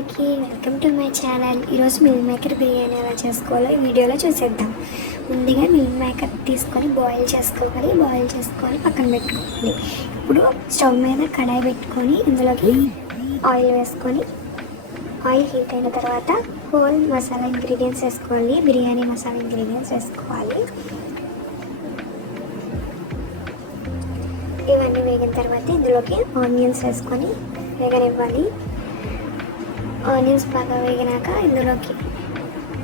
అందరికీ welcome to my channel. ఈరోజు meal maker biryani ఎలా చేసుకోవాలో ఈ వీడియోలో చూసేద్దాం. ముందుగా మిల్ మేకర్ తీసుకొని బాయిల్ చేసుకొని పక్కన పెట్టుకోవాలి. ఇప్పుడు స్టవ్ మీద కడాయి పెట్టుకొని ఇందులోకి ఆయిల్ వేసుకొని ఆయిల్ హీట్ అయిన తర్వాత హోల్ మసాలా ఇంగ్రీడియంట్స్ వేసుకోవాలి. బిర్యానీ మసాలా ఇంగ్రీడియంట్స్ వేసుకోవాలి. ఇవన్నీ వేగిన తర్వాత ఇందులోకి ఆనియన్స్ వేసుకొని వేగనివ్వాలి. ఆనియన్స్ బాగా వేగినాక ఇందులోకి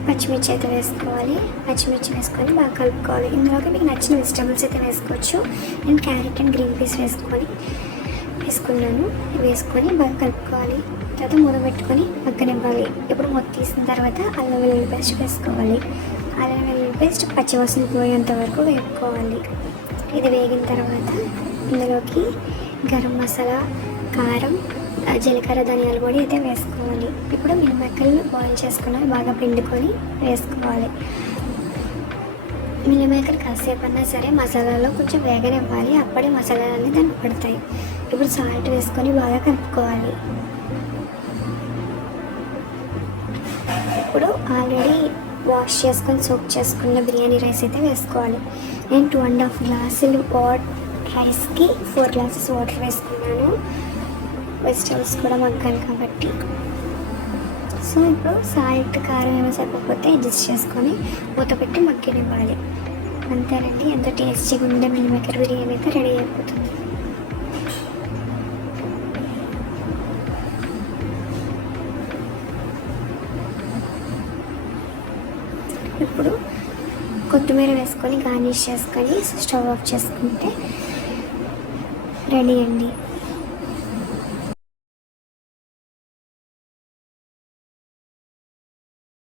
పచ్చిమిర్చి అయితే వేసుకోవాలి. పచ్చిమిర్చి వేసుకొని బాగా కలుపుకోవాలి. ఇందులోకి మీకు నచ్చిన వెజిటబుల్స్ అయితే వేసుకోవచ్చు. నేను క్యారెట్ అండ్ గ్రీన్ పీస్ వేసుకున్నాను. వేసుకొని బాగా కలుపుకోవాలి. తర్వాత మూత పెట్టుకొని పక్కనివ్వాలి. ఇప్పుడు మూత తీసిన తర్వాత అల్లం వెల్లుల్లి పేస్ట్ వేసుకోవాలి. అల్లం వెల్లుల్లి పేస్ట్ పచ్చివాసన పోయేంత వరకు వేపుకోవాలి. ఇది వేగిన తర్వాత ఇందులోకి గరం మసాలా, కారం, జీలకర్ర, ధనియాల పొడి అయితే వేసుకోవాలి. ఇప్పుడు మిల్ మేకర్లు బాయిల్ చేసుకుని బాగా పిండుకొని వేసుకోవాలి. మిల్ మేకర్ కాసేపు అన్నా సరే మసాలాలో కొంచెం వేగనివ్వాలి. అప్పుడే మసాలాలన్నీ దానికి పడతాయి. ఇప్పుడు సాల్ట్ వేసుకొని బాగా కలుపుకోవాలి. ఇప్పుడు ఆల్రెడీ వాష్ చేసుకొని సోక్ చేసుకున్న బిర్యానీ రైస్ అయితే వేసుకోవాలి. నేను 2.5 గ్లాసులు రైస్కి 4 గ్లాసెస్ వాటర్ వేసుకున్నాను. వెజిటబుల్స్ కూడా మగ్గాలి కాబట్టి. సో ఇప్పుడు సాల్ట్, కారం ఏమో సరిపోతే అడ్జస్ట్ చేసుకొని మూత పెట్టి మగ్గనివ్వాలి. అంతేనండి, ఎంతో టేస్టీగా ఉండే మిల్ మేకర్ బిర్యానీ అయితే రెడీ అయిపోతుంది. ఇప్పుడు కొత్తిమీర వేసుకొని గార్నిష్ చేసుకొని స్టవ్ ఆఫ్ చేసుకుంటే రెడీ అండి.